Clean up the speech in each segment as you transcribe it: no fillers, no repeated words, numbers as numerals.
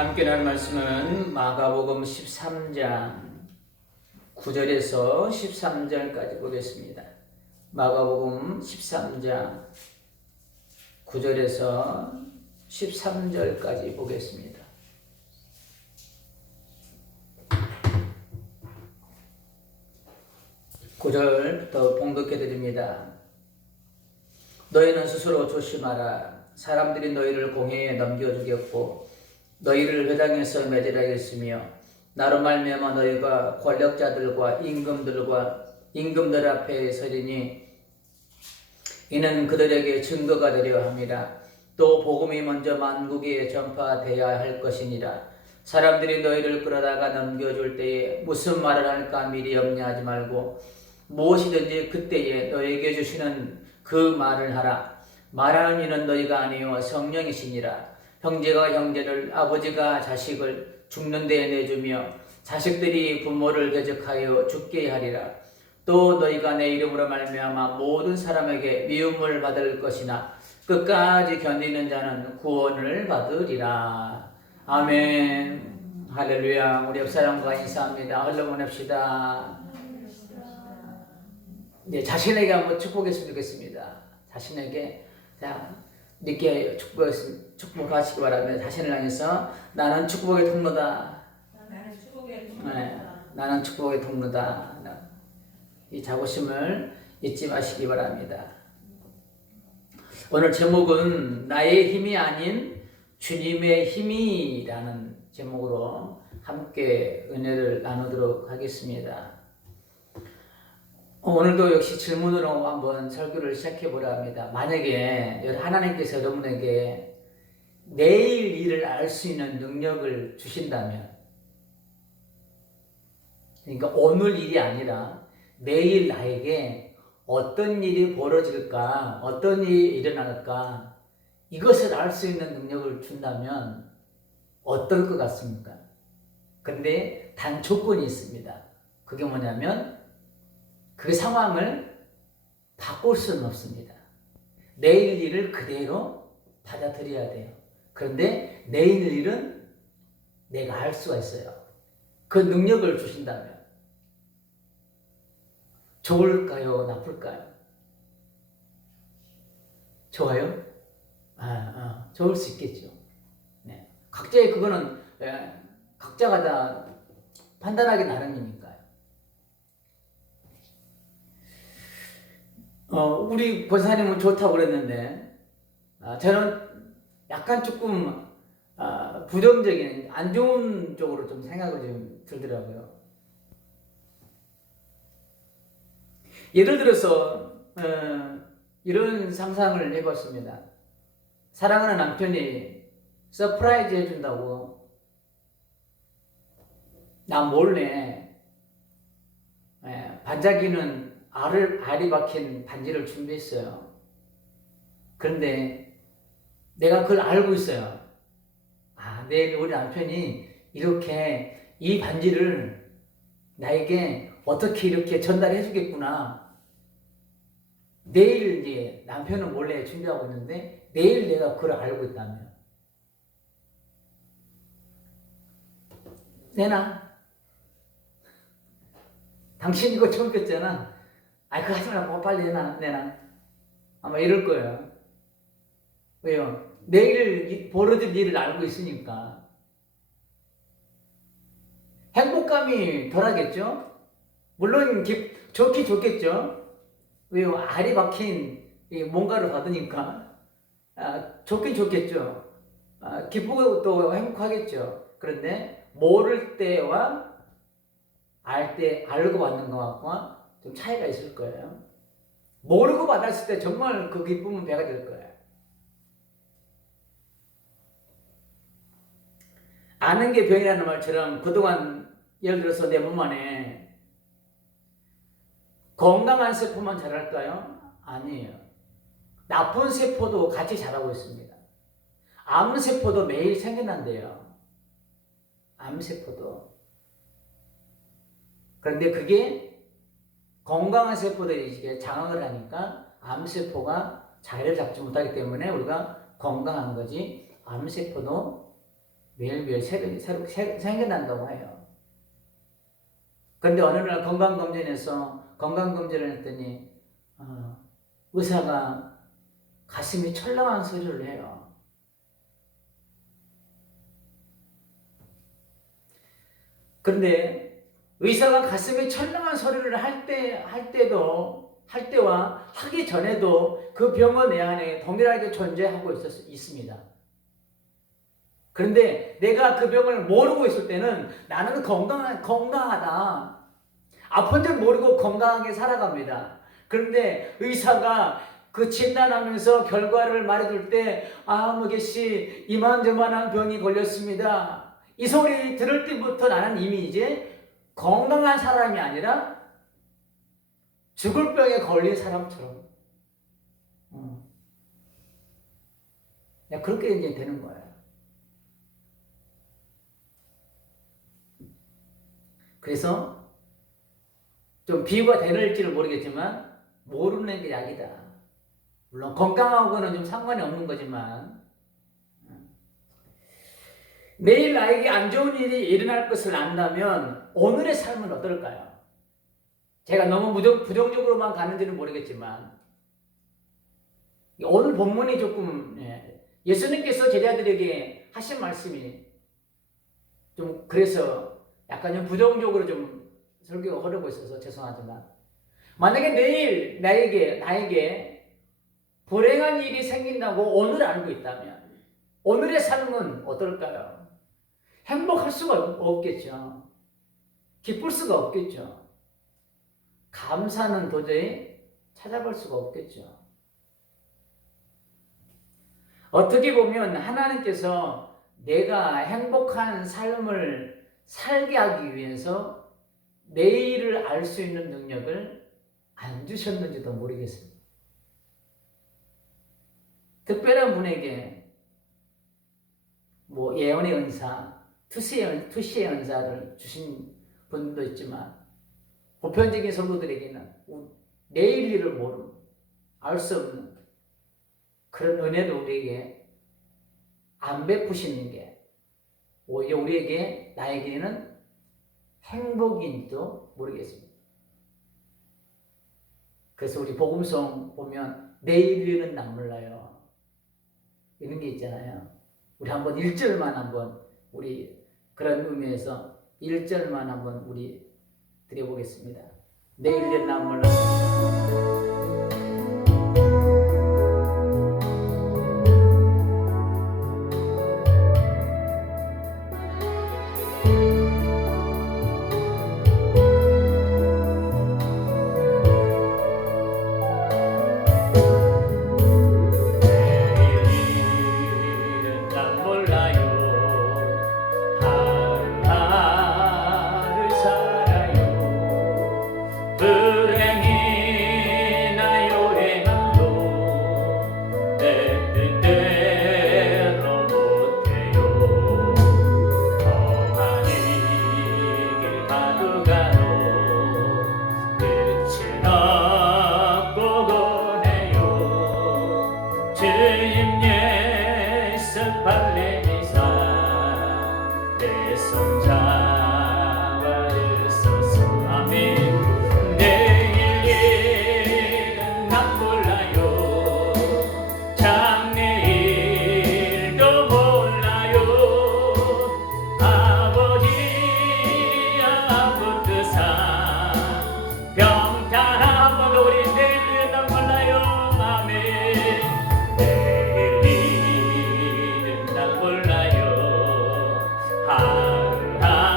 함께 나눌 말씀은 마가복음 13장 9절에서 13절까지 보겠습니다. 마가복음 13장 9절에서 13절까지 보겠습니다. 구절부터 봉독해 드립니다. 너희는 스스로 조심하라. 사람들이 너희를 공회에 넘겨주겠고 너희를 회당에서 매질하겠으며 나로 말미암아 너희가 권력자들과 임금들 앞에 서리니 이는 그들에게 증거가 되려 함이라. 또 복음이 먼저 만국에 전파되어야 할 것이니라. 사람들이 너희를 끌어다가 넘겨줄 때에 무슨 말을 할까 미리 염려하지 말고 무엇이든지 그때에 너희에게 주시는 그 말을 하라. 말하는 이는 너희가 아니요 성령이시니라. 형제가 형제를, 아버지가 자식을 죽는 데에 내주며 자식들이 부모를 대적하여 죽게 하리라. 또 너희가 내 이름으로 말미암아 모든 사람에게 미움을 받을 것이나 끝까지 견디는 자는 구원을 받으리라. 아멘. 할렐루야. 우리 옆사람과 인사합니다. 흘러보냅시다. 네, 자신에게 한번 축복했으면 좋겠습니다. 자신에게 늦게 축복하시기 바랍니다. 자신을 향해서 나는 축복의 통로다. 나는 축복의 통로다. 네, 나는 축복의 통로다. 이 자부심을 잊지 마시기 바랍니다. 오늘 제목은 나의 힘이 아닌 주님의 힘이라는 제목으로 함께 은혜를 나누도록 하겠습니다. 오늘도 역시 질문으로 한번 설교를 시작해 보려 합니다. 만약에 하나님께서 여러분에게 내일 일을 알 수 있는 능력을 주신다면, 그러니까 오늘 일이 아니라 내일 나에게 어떤 일이 벌어질까, 어떤 일이 일어날까, 이것을 알 수 있는 능력을 준다면 어떨 것 같습니까? 근데 단 조건이 있습니다. 그게 뭐냐면 그 상황을 바꿀 수는 없습니다. 내일 일을 그대로 받아들여야 돼요. 그런데 내일 일은 내가 할 수가 있어요. 그 능력을 주신다면 좋을까요? 나쁠까요? 좋아요? 좋을 수 있겠죠. 네. 각자의 그거는 각자가 다 판단하기 나름이니까요. 우리 권사님은 좋다고 그랬는데 저는 약간 조금 부정적인 안 좋은 쪽으로 좀 생각을 좀 들더라고요. 예를 들어서 이런 상상을 해봤습니다. 사랑하는 남편이 서프라이즈 해준다고 나 몰래 반짝이는 알이 박힌 반지를 준비했어요. 그런데 내가 그걸 알고 있어요. 내일 우리 남편이 이렇게 이 반지를 나에게 어떻게 이렇게 전달해 주겠구나. 내일 이제 남편은 몰래 준비하고 있는데 내일 내가 그걸 알고 있다면 내놔. 당신 이거 처음 꼈잖아. 그거 하지 말고 빨리 내놔. 아마 이럴 거예요. 왜요? 내일 벌어질 일을 알고 있으니까. 행복감이 덜하겠죠? 물론 좋긴 좋겠죠? 왜요? 알이 박힌 뭔가를 받으니까. 좋긴 좋겠죠? 기쁘고 또 행복하겠죠? 그런데 모를 때와 알고 받는 것과 좀 차이가 있을 거예요. 모르고 받았을 때 정말 그 기쁨은 배가 될 거예요. 아는 게 병이라는 말처럼 그동안 예를 들어서 내 몸 안에 건강한 세포만 자랄까요? 아니에요. 나쁜 세포도 같이 자라고 있습니다. 암세포도 매일 생겨난대요. 암세포도. 그런데 그게 건강한 세포들이 이제 장악을 하니까 암세포가 자리를 잡지 못하기 때문에 우리가 건강한 거지 암세포도 매일매일 새로 생겨난다고 해요. 그런데 어느 날 건강검진을 했더니 의사가 가슴이 철렁한 소리를 해요. 그런데 의사가 가슴이 철렁한 소리를 할 때와 하기 전에도 그 병은 내 안에 동일하게 존재하고 있습니다. 그런데 내가 그 병을 모르고 있을 때는 나는 건강하다. 아픈 줄 모르고 건강하게 살아갑니다. 그런데 의사가 그 진단하면서 결과를 말해줄 때, 뭐개씨 이만저만한 병이 걸렸습니다. 이 소리 들을 때부터 나는 이미 이제 건강한 사람이 아니라 죽을 병에 걸린 사람처럼 그렇게 이제 되는 거예요. 그래서 좀 비유가 될지는 모르겠지만 모르는 게 약이다. 물론 건강하고는 좀 상관이 없는 거지만 내일 나에게 안 좋은 일이 일어날 것을 안다면 오늘의 삶은 어떨까요? 제가 너무 부정적으로만 가는지는 모르겠지만 오늘 본문이 조금 예수님께서 제자들에게 하신 말씀이 좀 그래서 약간 좀 부정적으로 좀 설교가 흐르고 있어서 죄송하지만 만약에 내일 나에게 불행한 일이 생긴다고 오늘 알고 있다면 오늘의 삶은 어떨까요? 행복할 수가 없겠죠. 기쁠 수가 없겠죠. 감사는 도저히 찾아볼 수가 없겠죠. 어떻게 보면 하나님께서 내가 행복한 삶을 살게 하기 위해서 내일을 알 수 있는 능력을 안 주셨는지도 모르겠습니다. 특별한 분에게 예언의 은사, 투시의 은사를 주신 분도 있지만 보편적인 성도들에게는 내일 일을 모르는, 알 수 없는 그런 은혜를 우리에게 안 베푸시는 게 오히려 나에게는 행복인지도 모르겠습니다. 그래서 우리 복음송 보면 내일 일은 난 몰라요. 이런 게 있잖아요. 우리 한번 1절만 한번 우리 그런 의미에서 1절만 한번 우리 드려보겠습니다. 내일 일은 난 몰라요.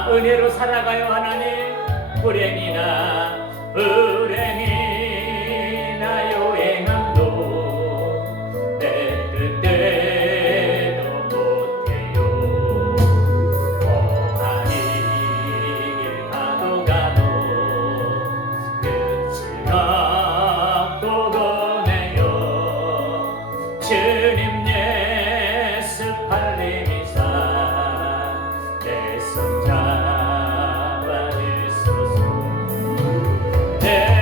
은혜로 살아가요 하나님. 불행이나 요행함도 내 뜻대로 못해요. 험한 길 가도 끝을 없고 보내요. 주님 예수 팔림이사 내 손 잡아주소서. 내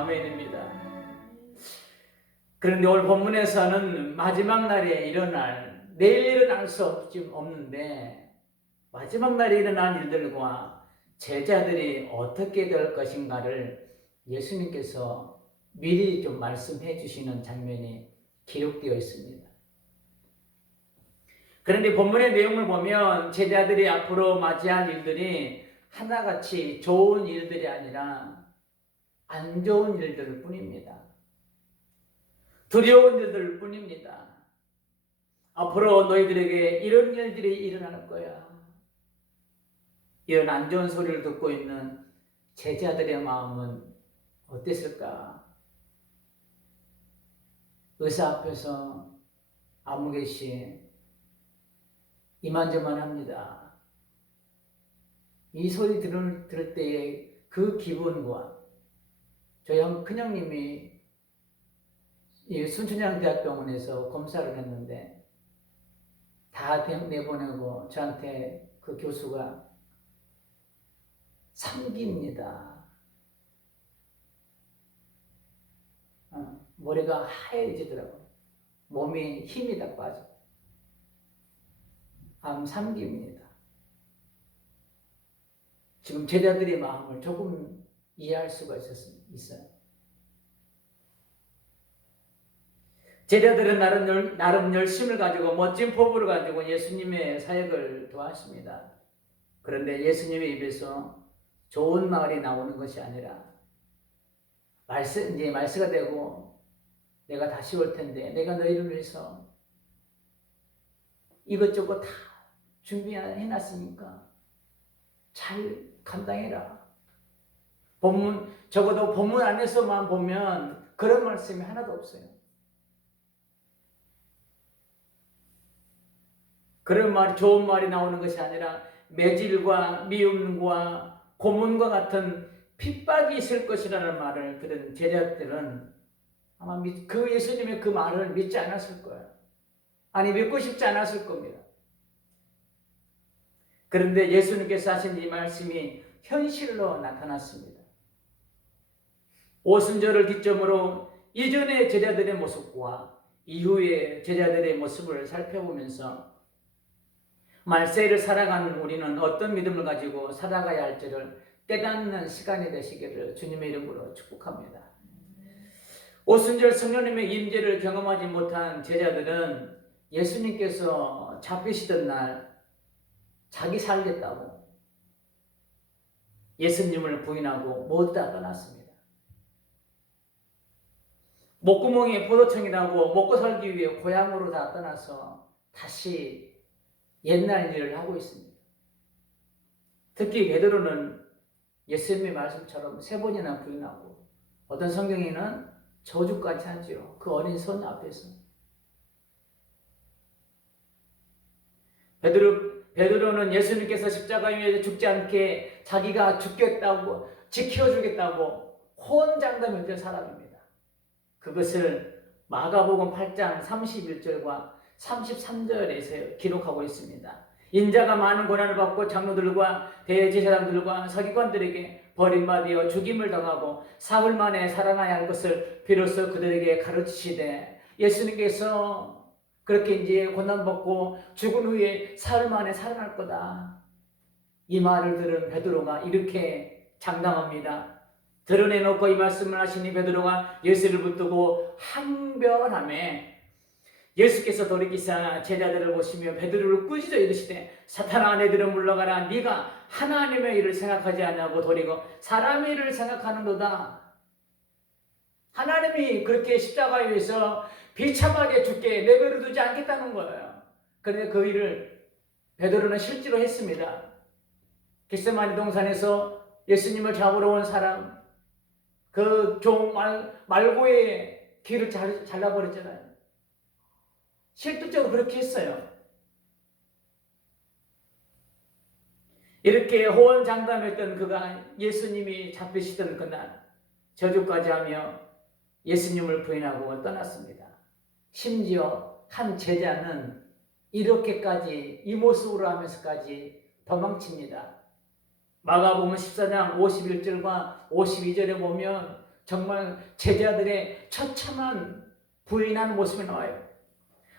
아멘입니다. 그런데 오늘 본문에서는 마지막 날에 일어날, 내일 일어날 수 없는데 마지막 날에 일어날 일들과 제자들이 어떻게 될 것인가를 예수님께서 미리 좀 말씀해 주시는 장면이 기록되어 있습니다. 그런데 본문의 내용을 보면 제자들이 앞으로 맞이할 일들이 하나같이 좋은 일들이 아니라 안 좋은 일들 뿐입니다. 두려운 일들 뿐입니다. 앞으로 너희들에게 이런 일들이 일어날 거야. 이런 안 좋은 소리를 듣고 있는 제자들의 마음은 어땠을까? 의사 앞에서 아무개시 이만저만 합니다. 이 소리 들을 때의 그 기분과 저희 큰형님이 순천향대학병원에서 검사를 했는데 다 내보내고 저한테 그 교수가 3기입니다. 머리가 하얘지더라고요. 몸에 힘이 다 빠져. 암 3기입니다. 지금 제자들의 마음을 조금 이해할 수가 있어요. 제자들은 나름 열심을 가지고 멋진 포부를 가지고 예수님의 사역을 도왔습니다. 그런데 예수님의 입에서 좋은 말이 나오는 것이 아니라 이제 말세가 되고 내가 다시 올 텐데 내가 너희를 위해서 이것저것 다 준비해놨으니까 잘 감당해라. 적어도 본문 안에서만 보면 그런 말씀이 하나도 없어요. 그런 말, 좋은 말이 나오는 것이 아니라 매질과 미움과 고문과 같은 핍박이 있을 것이라는 말을 들은 제자들은 아마 그 예수님의 그 말을 믿지 않았을 거예요. 아니, 믿고 싶지 않았을 겁니다. 그런데 예수님께서 하신 이 말씀이 현실로 나타났습니다. 오순절을 기점으로 이전의 제자들의 모습과 이후의 제자들의 모습을 살펴보면서 말세를 살아가는 우리는 어떤 믿음을 가지고 살아가야 할지를 깨닫는 시간이 되시기를 주님의 이름으로 축복합니다. 오순절 성령님의 임재를 경험하지 못한 제자들은 예수님께서 잡히시던 날 자기 살겠다고 예수님을 부인하고 모두 다 떠났습니다. 목구멍에 포도청이라고 먹고 살기 위해 고향으로 다 떠나서 다시 옛날 일을 하고 있습니다. 특히 베드로는 예수님의 말씀처럼 3번이나 부인하고 어떤 성경에는 저주까지 하지요. 그 어린 손 앞에서. 베드로는 예수님께서 십자가에 위해서 죽지 않게 자기가 죽겠다고 지켜주겠다고 호언장담했던 사람입니다. 그것을 마가복음 8장 31절과 33절에서 기록하고 있습니다. 인자가 많은 고난을 받고 장로들과 대제사장들과 서기관들에게 버림받아 죽임을 당하고 사흘 만에 살아나야 할 것을 비로소 그들에게 가르치시되 예수님께서 그렇게 이제 고난받고 죽은 후에 사흘 만에 살아날 거다. 이 말을 들은 베드로가 이렇게 장담합니다. 드러내놓고 이 말씀을 하시니 베드로가 예수를 붙들고 항변하며 예수께서 돌이키사 제자들을 보시며 베드로를 꾸짖어 이르시되 사탄아 너희들은 물러가라. 네가 하나님의 일을 생각하지 아니하고 도리고 사람의 일을 생각하는도다. 하나님이 그렇게 십자가에 위해서 비참하게 죽게 내버려 두지 않겠다는 거예요. 그런데 그 일을 베드로는 실제로 했습니다. 겟세마니 동산에서 예수님을 잡으러 온 사람, 그 종 말고의 길을 잘라버렸잖아요. 실질적으로 그렇게 했어요. 이렇게 호언장담했던 그가 예수님이 잡히시던 그날 저주까지 하며 예수님을 부인하고 떠났습니다. 심지어 한 제자는 이렇게까지 이 모습으로 하면서까지 도망칩니다. 마가복음 14장 51절과 52절에 보면 정말 제자들의 처참한 부인한 모습이 나와요.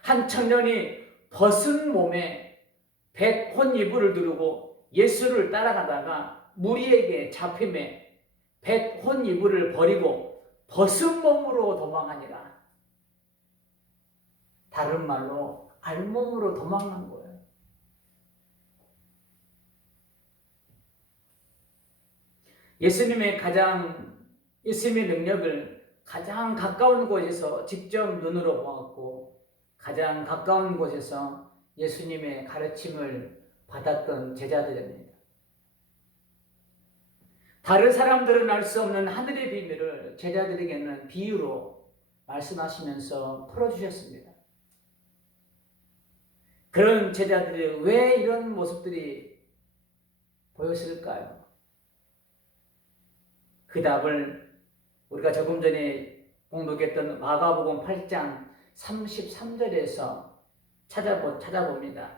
한 청년이 벗은 몸에 백혼 이불을 두르고 예수를 따라가다가 무리에게 잡힘에 백혼 이불을 버리고 벗은 몸으로 도망하니라. 다른 말로 알몸으로 도망간 거예요. 예수님의 능력을 가장 가까운 곳에서 직접 눈으로 보았고 가장 가까운 곳에서 예수님의 가르침을 받았던 제자들입니다. 다른 사람들은 알 수 없는 하늘의 비밀을 제자들에게는 비유로 말씀하시면서 풀어주셨습니다. 그런 제자들이 왜 이런 모습들이 보였을까요? 그 답을 우리가 조금 전에 공독했던 마가복음 8장 33절에서 찾아봅니다.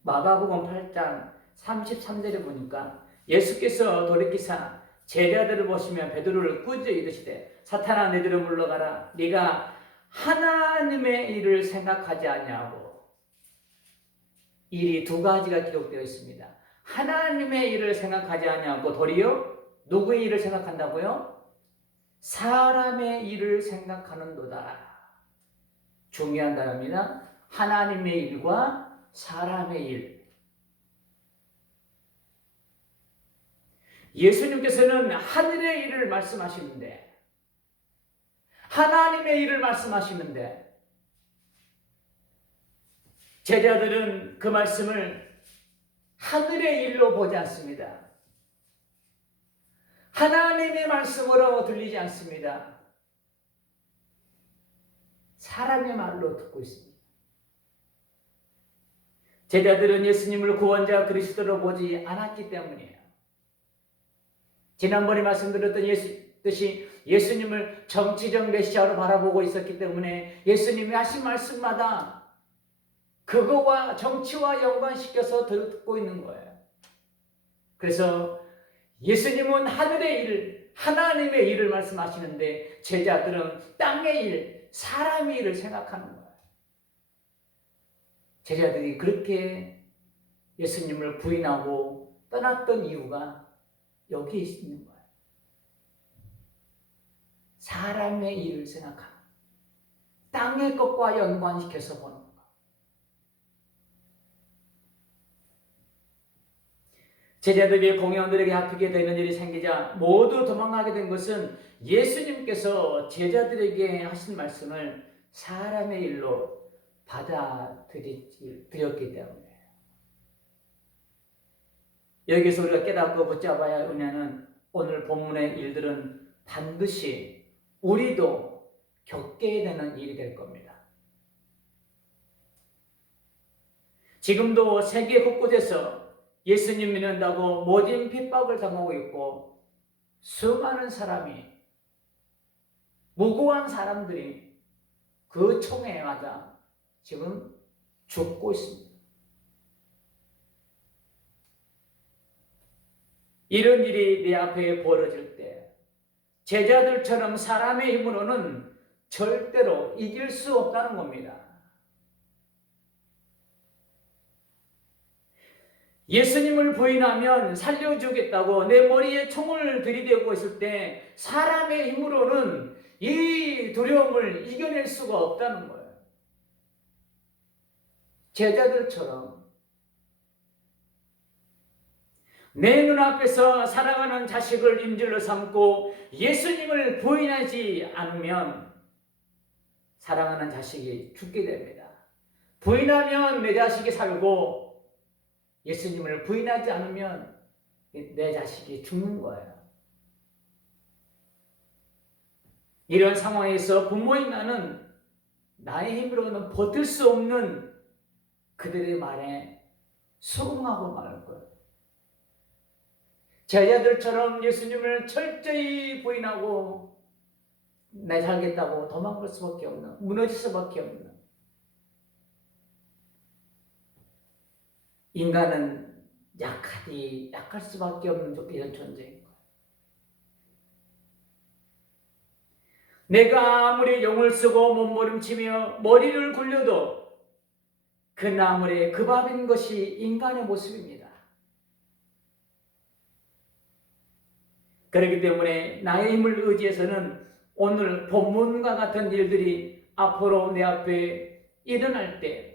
마가복음 8장 33절에 보니까 예수께서 돌이키사 제자들을 보시며 베드로를 꾸짖어 이르시되 사탄아 너희들은 물러가라. 네가 하나님의 일을 생각하지 아니하고 일이 두 가지가 기록되어 있습니다. 하나님의 일을 생각하지 아니하고 도리어 누구의 일을 생각한다고요? 사람의 일을 생각하는도다. 중요한 단어입니다. 하나님의 일과 사람의 일. 예수님께서는 하늘의 일을 말씀하시는데 하나님의 일을 말씀하시는데 제자들은 그 말씀을 하늘의 일로 보지 않습니다. 하나님의 말씀으로 들리지 않습니다. 사람의 말로 듣고 있습니다. 제자들은 예수님을 구원자 그리스도로 보지 않았기 때문이에요. 지난번에 말씀드렸듯이 예수님을 정치적 메시아로 바라보고 있었기 때문에 예수님이 하신 말씀마다 그거와 정치와 연관시켜서 듣고 있는 거예요. 그래서 예수님은 하늘의 일, 하나님의 일을 말씀하시는데 제자들은 땅의 일, 사람의 일을 생각하는 거예요. 제자들이 그렇게 예수님을 부인하고 떠났던 이유가 여기에 있는 거예요. 사람의 일을 생각하는, 땅의 것과 연관시켜서 보는 거예요. 제자들이 공회원들에게 잡히게 되는 일이 생기자 모두 도망가게 된 것은 예수님께서 제자들에게 하신 말씀을 사람의 일로 받아들였기 때문이에요. 여기서 우리가 깨닫고 붙잡아야 하냐는 오늘 본문의 일들은 반드시 우리도 겪게 되는 일이 될 겁니다. 지금도 세계 곳곳에서 예수님 믿는다고 모진 핍박을 당하고 있고 수많은 사람이 무고한 사람들이 그 총에 맞아 지금 죽고 있습니다. 이런 일이 내 앞에 벌어질 때 제자들처럼 사람의 힘으로는 절대로 이길 수 없다는 겁니다. 예수님을 부인하면 살려주겠다고 내 머리에 총을 들이대고 있을 때 사람의 힘으로는 이 두려움을 이겨낼 수가 없다는 거예요. 제자들처럼 내 눈앞에서 살아가는 자식을 인질로 삼고 예수님을 부인하지 않으면 사랑하는 자식이 죽게 됩니다. 부인하면 내 자식이 살고 예수님을 부인하지 않으면 내 자식이 죽는 거예요. 이런 상황에서 부모인 나는 나의 힘으로는 버틸 수 없는 그들의 말에 수긍하고 말할 거예요. 제자들처럼 예수님을 철저히 부인하고 내 살겠다고 도망갈 수밖에 없는, 무너질 수밖에 없는, 인간은 약할 수밖에 없는 이런 존재인 거예요. 내가 아무리 용을 쓰고 몸부림치며 머리를 굴려도 그 나물에 그 밥인 것이 인간의 모습입니다. 그렇기 때문에 나의 힘을 의지해서는 오늘 본문과 같은 일들이 앞으로 내 앞에 일어날 때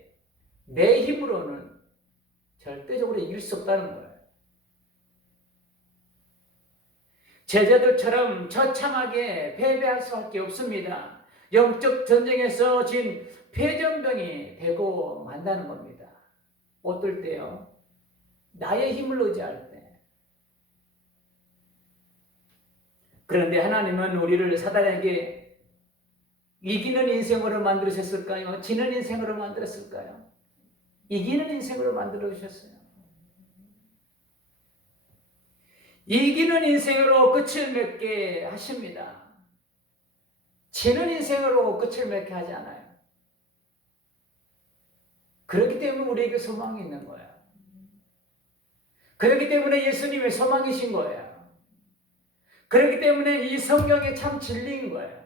내 힘으로는 절대적으로 이길 수 없다는 거예요. 제자들처럼 처참하게 패배할 수밖에 없습니다. 영적 전쟁에서 진 패전병이 되고 만다는 겁니다. 어떨 때요? 나의 힘을 의지할 때. 그런데 하나님은 우리를 사단에게 이기는 인생으로 만들으셨을까요? 지는 인생으로 만들었을까요? 이기는 인생으로 만들어 주셨어요. 이기는 인생으로 끝을 맺게 하십니다. 지는 인생으로 끝을 맺게 하지 않아요. 그렇기 때문에 우리에게 소망이 있는 거예요. 그렇기 때문에 예수님의 소망이신 거예요. 그렇기 때문에 이 성경이 참 진리인 거예요.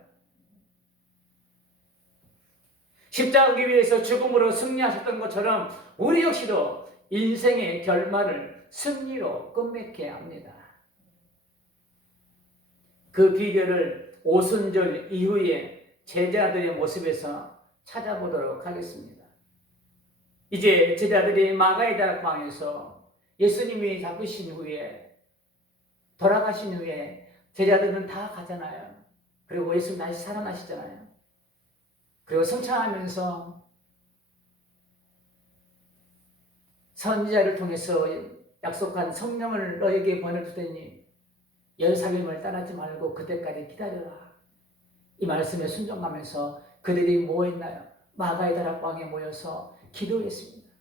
십자가 위에서 죽음으로 승리하셨던 것처럼 우리 역시도 인생의 결말을 승리로 끝맺게 합니다. 그 비결을 오순절 이후에 제자들의 모습에서 찾아보도록 하겠습니다. 이제 제자들이 마가의 다락방에서 예수님이 잡히신 후에 돌아가신 후에 제자들은 다 가잖아요. 그리고 예수님 다시 살아나시잖아요. 그리고 성찬하면서 선지자를 통해서 약속한 성령을 너에게 보내주더니 예루살렘을 떠나지 말고 그때까지 기다려라. 이 말씀에 순종하면서 그들이 뭐 했나요? 마가의 다락방에 모여서 기도했습니다.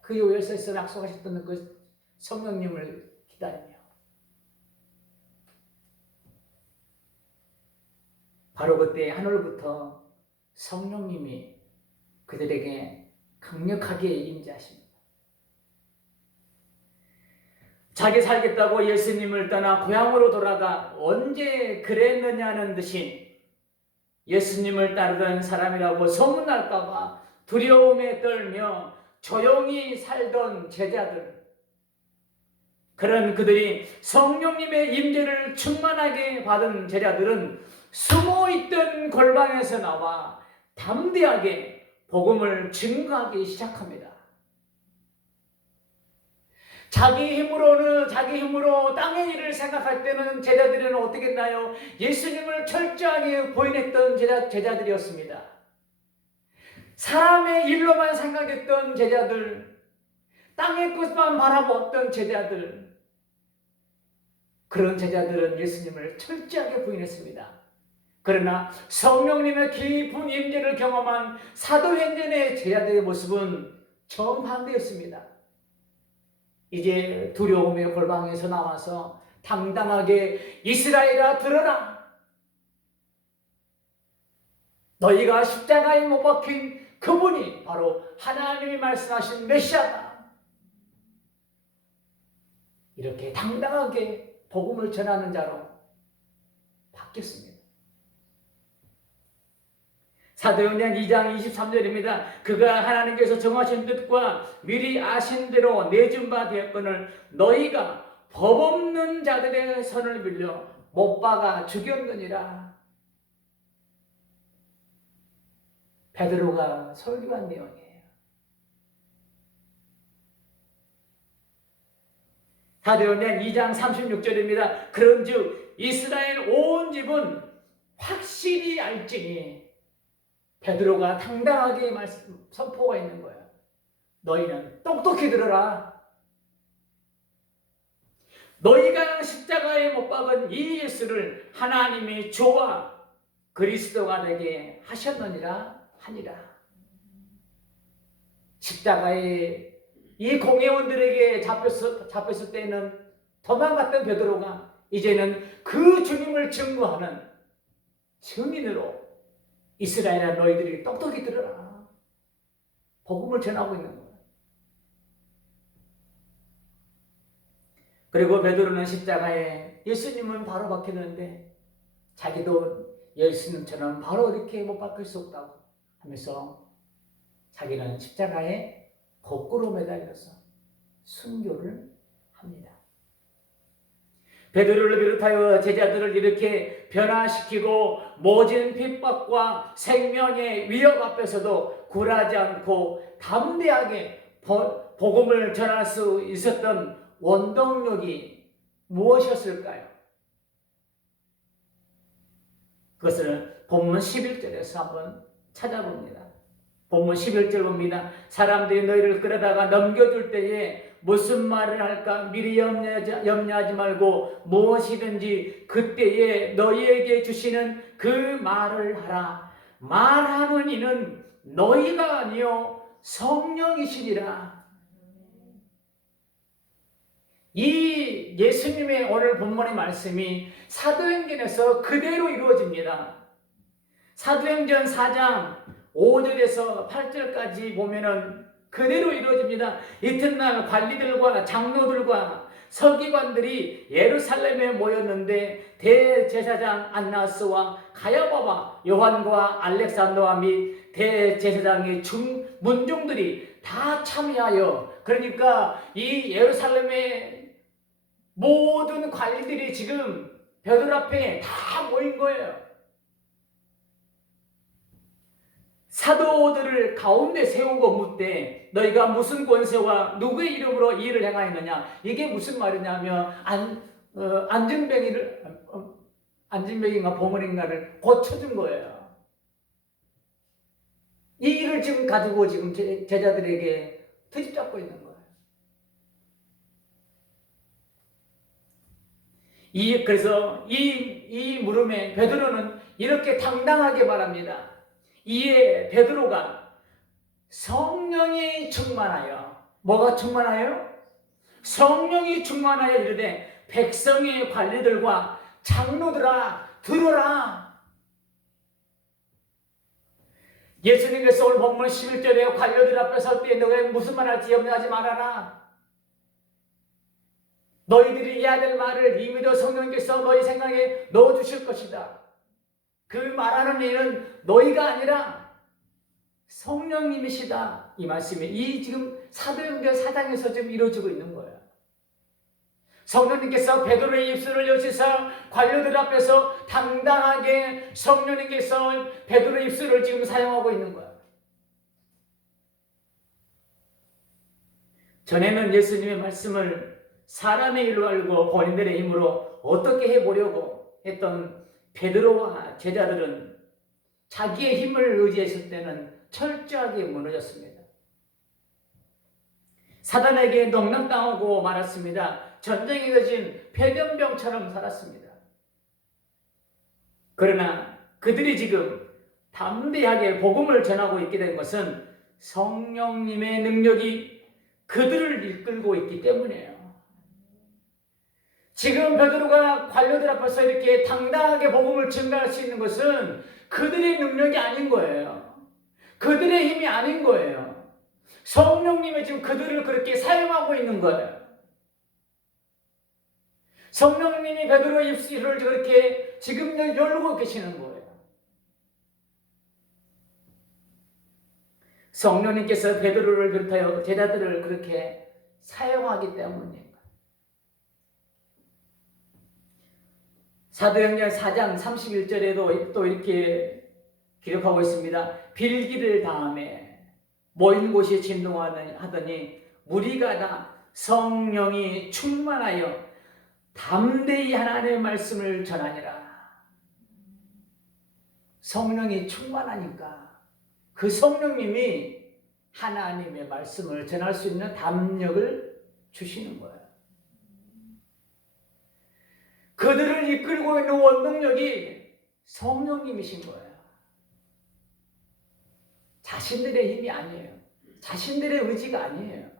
그 요엘서에서 약속하셨던 그 성령님을 기다리며 바로 그때 하늘부터 성령님이 그들에게 강력하게 임재하십니다. 자기 살겠다고 예수님을 떠나 고향으로 돌아가 언제 그랬느냐는 듯이 예수님을 따르던 사람이라고 소문날까봐 두려움에 떨며 조용히 살던 제자들, 그런 그들이 성령님의 임재를 충만하게 받은 제자들은 숨어있던 골방에서 나와 담대하게 복음을 증거하기 시작합니다. 자기 힘으로 땅의 일을 생각할 때는 제자들은 어떻게 했나요? 예수님을 철저하게 부인했던 제자들이었습니다. 사람의 일로만 생각했던 제자들, 땅의 것만 바라보았던 제자들, 그런 제자들은 예수님을 철저하게 부인했습니다. 그러나 성령님의 깊은 임재를 경험한 사도행전의 제자들의 모습은 정반대였습니다. 이제 두려움의 골방에서 나와서 당당하게 이스라엘아 들어라. 너희가 십자가에 못 박힌 그분이 바로 하나님이 말씀하신 메시아다. 이렇게 당당하게 복음을 전하는 자로 바뀌었습니다. 사도행전 2장 23절입니다. 그가 하나님께서 정하신 뜻과 미리 아신 대로 내준 바 되었거늘 너희가 법 없는 자들의 선을 빌려 못 박아 죽였느니라. 베드로가 설교한 내용이에요. 사도행전 2장 36절입니다. 그런즉 이스라엘 온 집은 확실히 알지니, 베드로가 당당하게 선포가 있는 거예요. 너희는 똑똑히 들어라. 너희가 십자가에 못 박은 이 예수를 하나님이 주와 그리스도가 되게 하셨느니라 하니라. 십자가에 이 공회원들에게 잡혔을 때는 도망갔던 베드로가 이제는 그 주님을 증거하는 증인으로 이스라엘아 너희들이 똑똑히 들어라. 복음을 전하고 있는 거예요. 그리고 베드로는 십자가에 예수님은 바로 박혔는데 자기도 예수님처럼 바로 이렇게 못 박힐 수 없다고 하면서 자기는 십자가에 거꾸로 매달려서 순교를 합니다. 베드로를 비롯하여 제자들을 이렇게 변화시키고 모진 핍박과 생명의 위협 앞에서도 굴하지 않고 담대하게 복음을 전할 수 있었던 원동력이 무엇이었을까요? 그것을 본문 11절에서 한번 찾아봅니다. 본문 11절 봅니다. 사람들이 너희를 끌어다가 넘겨줄 때에 무슨 말을 할까 미리 염려하지 말고 무엇이든지 그때에 너희에게 주시는 그 말을 하라. 말하는 이는 너희가 아니요 성령이시리라. 이 예수님의 오늘 본문의 말씀이 사도행전에서 그대로 이루어집니다. 사도행전 4장 5절에서 8절까지 보면은 그대로 이루어집니다. 이튿날 관리들과 장로들과 서기관들이 예루살렘에 모였는데 대제사장 안나스와 가야바와 요한과 알렉산더와 및 대제사장의 문종들이 다 참여하여, 그러니까 이 예루살렘의 모든 관리들이 지금 베드로 앞에 다 모인 거예요. 사도들을 가운데 세우고 묻되 너희가 무슨 권세와 누구의 이름으로 이 일을 행하였느냐. 이게 무슨 말이냐면 안진뱅인가 봉헌인가를 고쳐준 거예요. 이 일을 지금 가지고 지금 제자들에게 트집잡고 있는 거예요. 그래서 이 물음에 베드로는 이렇게 당당하게 말합니다. 이에 베드로가 성령이 충만하여, 뭐가 충만하여? 성령이 충만하여 이르되 백성의 관리들과 장로들아 들어라. 예수님께서 오늘 본문 11절에 관료들 앞에 설 때 너가 무슨 말 할지 염려하지 말아라. 너희들이 해야 될 말을 이미도 성령께서 너희 생각에 넣어주실 것이다. 그 말하는 일은 너희가 아니라 성령님이시다. 이 말씀이 이 지금 사도행전 4장에서 지금 이루어지고 있는 거예요. 성령님께서 베드로의 입술을 여시사 관료들 앞에서 당당하게 성령님께서 베드로의 입술을 지금 사용하고 있는 거예요. 전에는 예수님의 말씀을 사람의 일로 알고 본인들의 힘으로 어떻게 해보려고 했던 베드로와 제자들은 자기의 힘을 의지했을 때는 철저하게 무너졌습니다. 사단에게 농락당하고 말았습니다. 전쟁에 거진 폐렴병처럼 살았습니다. 그러나 그들이 지금 담대하게 복음을 전하고 있게 된 것은 성령님의 능력이 그들을 이끌고 있기 때문이에요. 지금 베드로가 관료들 앞에서 이렇게 당당하게 복음을 증거할 수 있는 것은 그들의 능력이 아닌 거예요. 그들의 힘이 아닌 거예요. 성령님이 지금 그들을 그렇게 사용하고 있는 거예요. 성령님이 베드로의 입술을 그렇게 지금 열고 계시는 거예요. 성령님께서 베드로를 비롯하여 제자들을 그렇게 사용하기 때문이에요. 사도행전 4장 31절에도 또 이렇게 기록하고 있습니다. 빌기를 다음에 모인 곳이 진동하더니 무리가 다 성령이 충만하여 담대히 하나님의 말씀을 전하니라. 성령이 충만하니까 그 성령님이 하나님의 말씀을 전할 수 있는 담력을 주시는 거예요. 그들을 이끌고 있는 원동력이 성령님이신 거예요. 자신들의 힘이 아니에요. 자신들의 의지가 아니에요.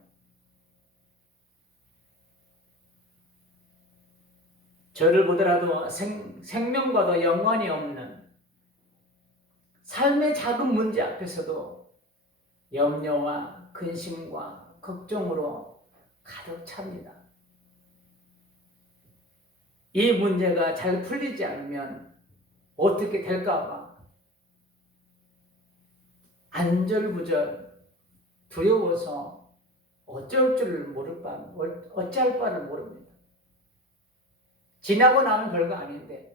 저를 보더라도 생명과도 연관이 없는 삶의 작은 문제 앞에서도 염려와 근심과 걱정으로 가득 찹니다. 이 문제가 잘 풀리지 않으면 어떻게 될까봐 안절부절 두려워서 어쩔 줄을 모를 바, 어찌할 바를 모릅니다. 지나고 나면 별거 아닌데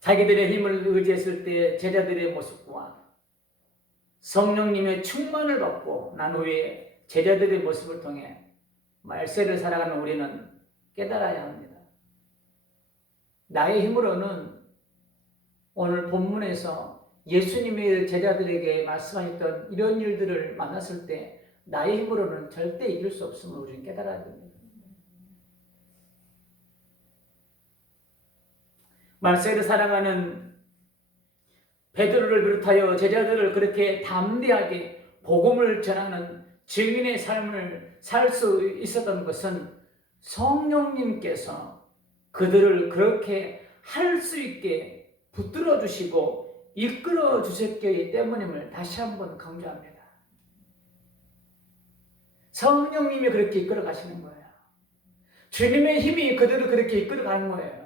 자기들의 힘을 의지했을 때 제자들의 모습과 성령님의 충만을 받고 난 후에 제자들의 모습을 통해 말세를 살아가는 우리는 깨달아야 합니다. 나의 힘으로는 오늘 본문에서 예수님의 제자들에게 말씀하셨던 이런 일들을 만났을 때 나의 힘으로는 절대 이길 수 없음을 우리는 깨달아야 됩니다. 말세를 살아가는 베드로를 비롯하여 제자들을 그렇게 담대하게 복음을 전하는 증인의 삶을 살 수 있었던 것은 성령님께서 그들을 그렇게 할 수 있게 붙들어 주시고 이끌어 주셨기 때문임을 다시 한번 강조합니다. 성령님이 그렇게 이끌어 가시는 거예요. 주님의 힘이 그들을 그렇게 이끌어 가는 거예요.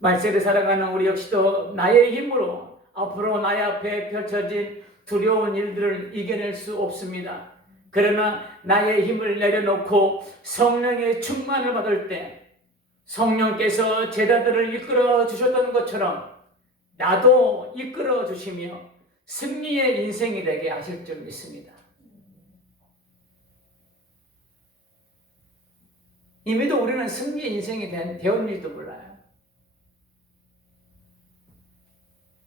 말세를 살아가는 우리 역시도 나의 힘으로 앞으로 나의 앞에 펼쳐진 두려운 일들을 이겨낼 수 없습니다. 그러나 나의 힘을 내려놓고 성령의 충만을 받을 때 성령께서 제자들을 이끌어 주셨던 것처럼 나도 이끌어 주시며 승리의 인생이 되게 하실 줄 믿습니다. 이미도 우리는 승리의 인생이 되었는지도 몰라요.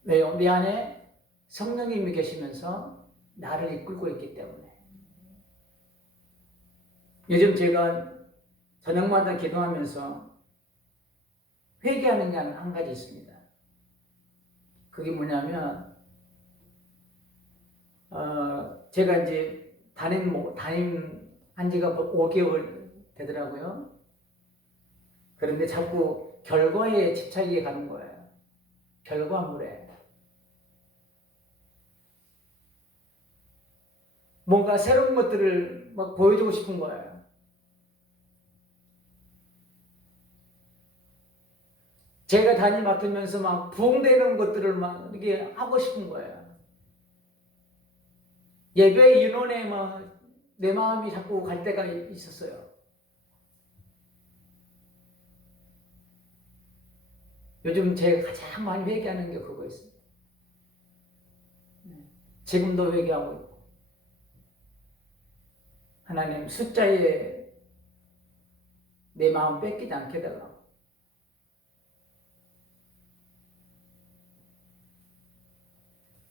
왜요? 내 안에 성령님이 계시면서 나를 이끌고 있기 때문에. 요즘 제가 저녁마다 기도하면서 회개하는 게 한 가지 있습니다. 그게 뭐냐면 제가 이제 담임한 지가 5개월 되더라고요. 그런데 자꾸 결과에 집착이 가는 거예요. 결과물에. 뭔가 새로운 것들을 막 보여주고 싶은 거예요. 제가 담임 맡으면서 막 부흥되는 것들을 막 이렇게 하고 싶은 거예요. 예배 인원에 막 내 마음이 자꾸 갈 때가 있었어요. 요즘 제가 가장 많이 회개하는 게 그거 있어요. 지금도 회개하고 있고. 하나님 숫자에 내 마음 뺏기지 않게 해달라고.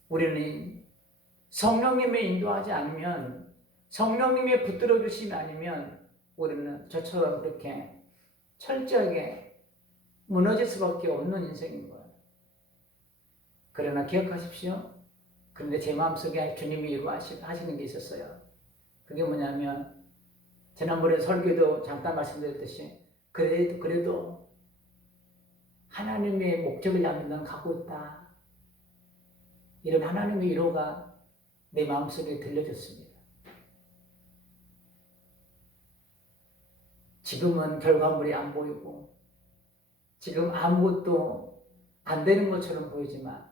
우리는 성령님의 인도하지 않으면, 성령님의 붙들어 주심이 아니면 우리는 저처럼 그렇게 철저하게 무너질 수밖에 없는 인생인 거예요. 그러나 기억하십시오. 그런데 제 마음속에 주님이 이루어하시는 게 있었어요. 그게 뭐냐면 지난번에 설교도 잠깐 말씀드렸듯이 그래도 하나님의 목적을 향해 넌 가고 있다. 이런 하나님의 위로가 내 마음속에 들려졌습니다. 지금은 결과물이 안 보이고 지금 아무것도 안 되는 것처럼 보이지만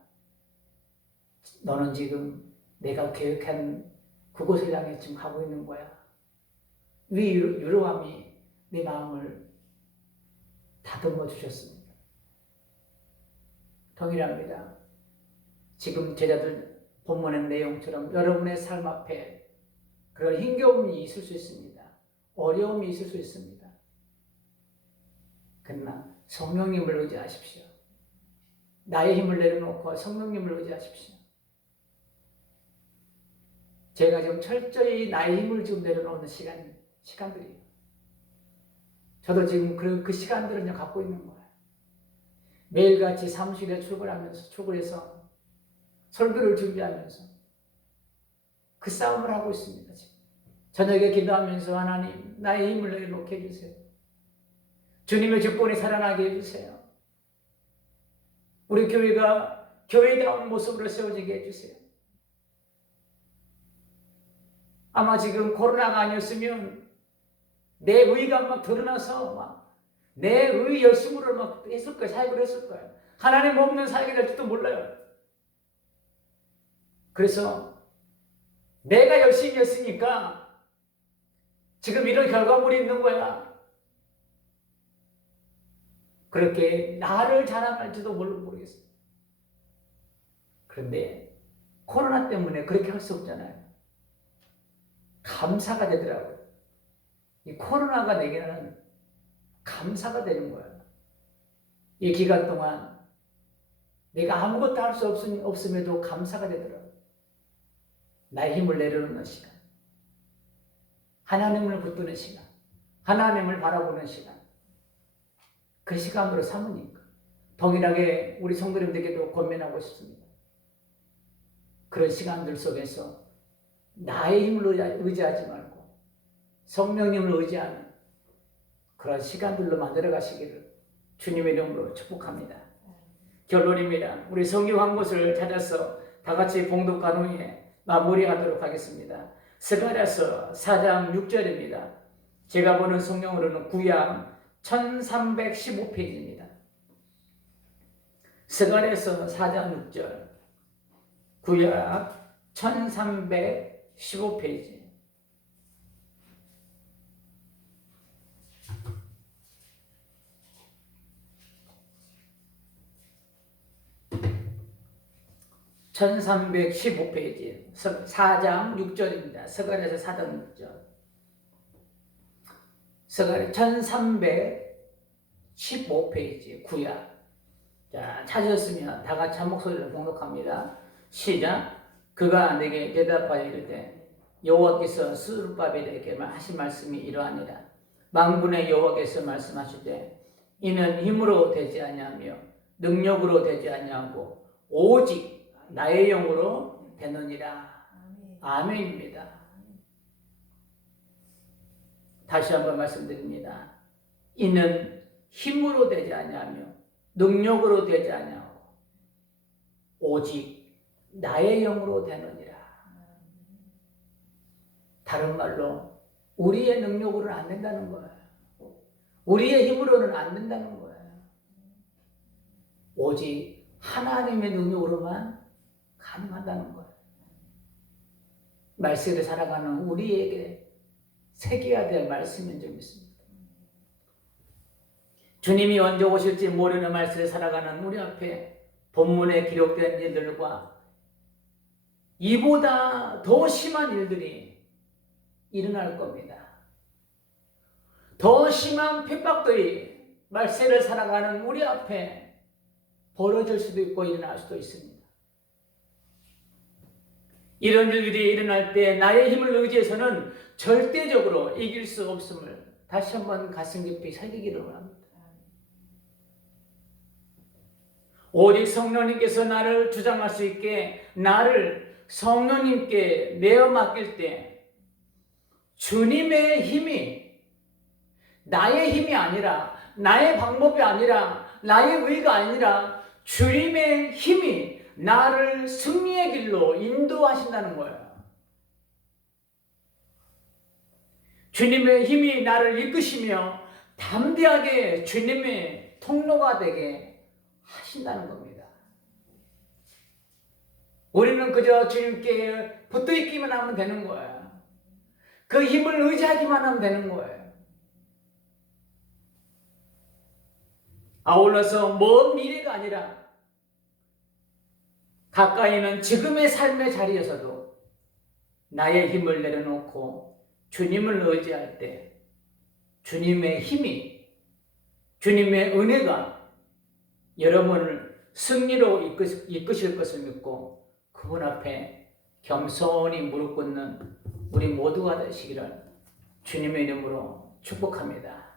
너는 지금 내가 계획한 그곳을 향해 지금 가고 있는 거야. 위로함이 내 마음을 다듬어 주셨습니다. 동일합니다. 지금 제자들 본문의 내용처럼 여러분의 삶 앞에 그런 힘겨움이 있을 수 있습니다. 어려움이 있을 수 있습니다. 그러나 성령님을 의지하십시오. 나의 힘을 내려놓고 성령님을 의지하십시오. 제가 지금 철저히 나의 힘을 지금 내려놓는 시간들이에요. 저도 지금 그 시간들을 갖고 있는 거예요. 매일같이 사무실에 출근해서 설교를 준비하면서 그 싸움을 하고 있습니다. 지금. 저녁에 기도하면서 하나님 나의 힘을 내려놓게 해주세요. 주님의 주권이 살아나게 해주세요. 우리 교회가 교회다운 모습으로 세워지게 해주세요. 아마 지금 코로나가 아니었으면 내 의가 막 드러나서 막 내 의 열심으로 막 했을 거예요. 사역을 했을 거예요. 하나님 없는 사역이 될지도 몰라요. 그래서 내가 열심히 했으니까 지금 이런 결과물이 있는 거야. 그렇게 나를 자랑할지도 모르겠어요. 그런데 코로나 때문에 그렇게 할 수 없잖아요. 감사가 되더라고요. 이 코로나가 내게는 감사가 되는 거예요. 이 기간 동안 내가 아무것도 할 수 없음에도 감사가 되더라고요. 나의 힘을 내려놓는 시간, 하나님을 붙드는 시간, 하나님을 바라보는 시간, 그 시간으로 삼으니까 동일하게 우리 성도님들에게도 권면하고 싶습니다. 그런 시간들 속에서 나의 힘을 의지하지 말고 성령님을 의지하는 그런 시간들로 만들어 가시기를 주님의 이름으로 축복합니다. 결론입니다. 우리 성경 한 곳을 찾아서 다 같이 봉독한 후에 마무리하도록 하겠습니다. 스가랴서 4장 6절입니다. 제가 보는 성경으로는 구약 1315페이지입니다. 스가랴서 4장 6절, 구약 1315페이지. (1315페이지) 4장 6절입니다. 스가랴서 4장 6절. 스가랴 1315페이지 구약. 자, 찾으셨으면 다 같이 한 목소리로 봉독합니다. 시작. 그가 내게 대답하여 이르되 여호와께서 스룹바벨에게 하신 말씀이 이러하니라. 만군의 여호와께서 말씀하시되 이는 힘으로 되지 아니하며 능력으로 되지 아니하고 오직 나의 영으로 되느니라. 아멘입니다. 다시 한번 말씀드립니다. 이는 힘으로 되지 아니하며 능력으로 되지 아니하고 오직 나의 영으로 되느니라. 다른 말로 우리의 능력으로는 안 된다는 거예요. 우리의 힘으로는 안 된다는 거예요. 오직 하나님의 능력으로만 가능하다는 거예요. 말씀을 살아가는 우리에게 새겨야 될 말씀인 줄 믿습니다. 주님이 언제 오실지 모르는 말씀을 살아가는 우리 앞에 본문에 기록된 일들과 이보다 더 심한 일들이 일어날 겁니다. 더 심한 핍박들이 말세를 살아가는 우리 앞에 벌어질 수도 있고 일어날 수도 있습니다. 이런 일들이 일어날 때 나의 힘을 의지해서는 절대적으로 이길 수 없음을 다시 한번 가슴 깊이 새기기를 원합니다. 오직 성령님께서 나를 주장할 수 있게 나를 성령님께 내어 맡길 때 주님의 힘이 나의 힘이 아니라 나의 방법이 아니라 나의 의가 아니라 주님의 힘이 나를 승리의 길로 인도하신다는 거예요. 주님의 힘이 나를 이끄시며 담대하게 주님의 통로가 되게 하신다는 겁니다. 우리는 그저 주님께 붙어 있기만 하면 되는 거예요. 그 힘을 의지하기만 하면 되는 거예요. 아울러서 먼 미래가 아니라 가까이 있는 지금의 삶의 자리에서도 나의 힘을 내려놓고 주님을 의지할 때 주님의 힘이, 주님의 은혜가 여러분을 승리로 이끄실 것을 믿고 그분 앞에 겸손히 무릎 꿇는 우리 모두가 되시기를 주님의 이름으로 축복합니다.